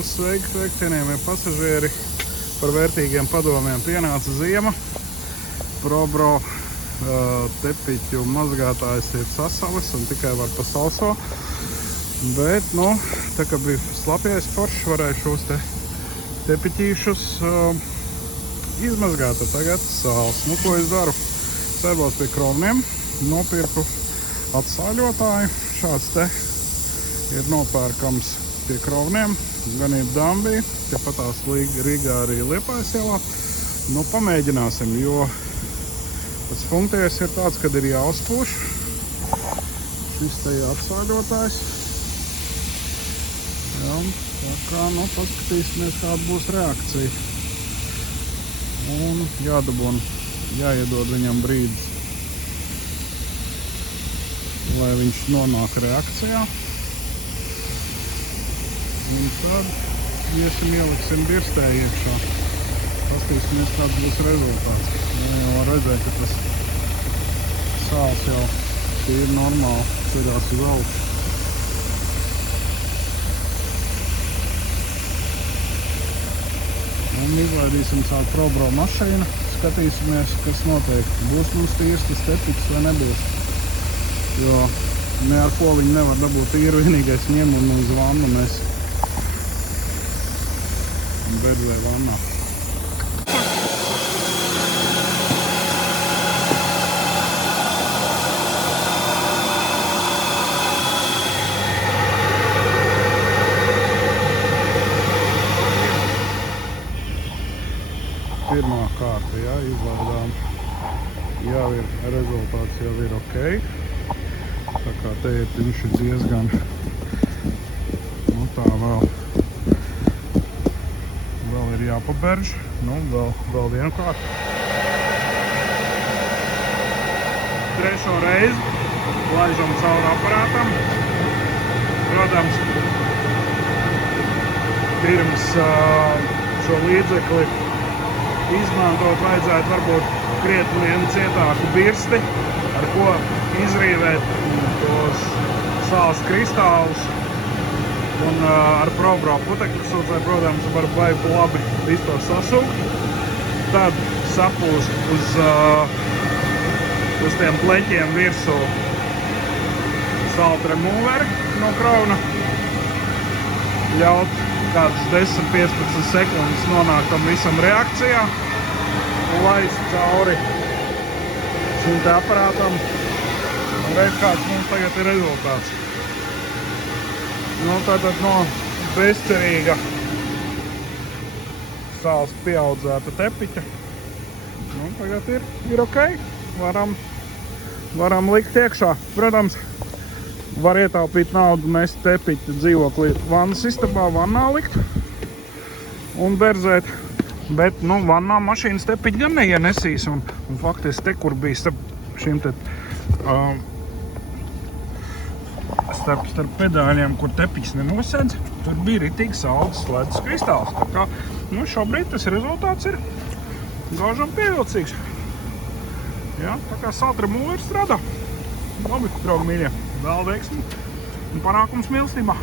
Sveiki, cienījamie pasažieri. Par vērtīgiem padomiem pienāca ziema. Probro tepiķu mazgātājs ir sasalis un tikai var pa salso. Bet, tā kā bija slapjais foršs, varēju šos tepiķīšus izmazgāt. Tagad sāls. Ko es daru? Sēdos pie krovniem, nopirku atsāļotāju. Šāds ir nopērkams pie krovniem, ganību Dambī, tepatās Rīgā arī Liepājas ielā. Pamēģināsim, jo tas funkcijas ir tāds, kad ir jāuzpūš. Šis te ir atsāļotājs. Jā, tā kā, paskatīsimies, kāda būs reakcija. Un jāiedod viņam brīdis, lai viņš nonāk reakcijā. Un tad ieliksim birstē iekšā. Pastīsimies, kāds būs rezultāts. Jau var redzēt, ka tas sāls jau ir normāli ceļās uz augšu. Un izlaidīsim savu Probro mašīnu. Skatīsimies, kas notiek. Būs mums tīrs tas tepiks vai nebūs. Jo ne ar ko viņi nevar dabūt tīru, vienīgais ņem un uz vannu mēs bedzē vannā. Pirmā kārta, izlaidām. Jau ir rezultāts, jau ir ok. Tā kā viņš ir diezgan, tā vēl ir jāpaberž. Vēl vienu kārtu. Trešo reizi laižam cauri aparātam. Protams, pirms šo līdzekli izmantot vajadzētu varbūt krietni cietāku birsti, ar ko izrīvēt tos sāls kristālus. Un ar Probro putekļu sūcē, protams, var baigi labi visu to sasūkt. Tad sapūst uz tiem pleķiem virsū salt removeri no krauna. Ļaut kādas 10-15 sekundes nonākt tam visam reakcijā. Un laist cauri šim te aparātam. Un reiz kāds mums tagad ir rezultāts. Tātad no bezcerīga sāls pieaudzēta tepiķa. Tagad ir ok. Varam likt iekšā. Protams, var ietaupīt naudu, nest tepiķu dzīvokli vannas istabā, vannā likt un berzēt. Bet, vannā mašīnas tepiķi gan neienesīs. Un faktiski kur bija starp šīm starp pedāļiem, kur tepiķis nenosedz, tur bija ritīgi salds ledus kristāls. Tā kā, šobrīd tas rezultāts ir gaužam pievilcīgs. Jā, tā kā salt removeri strādā. Labi, draugi mīļie, vēl veiksmi un panākums mīlestībā.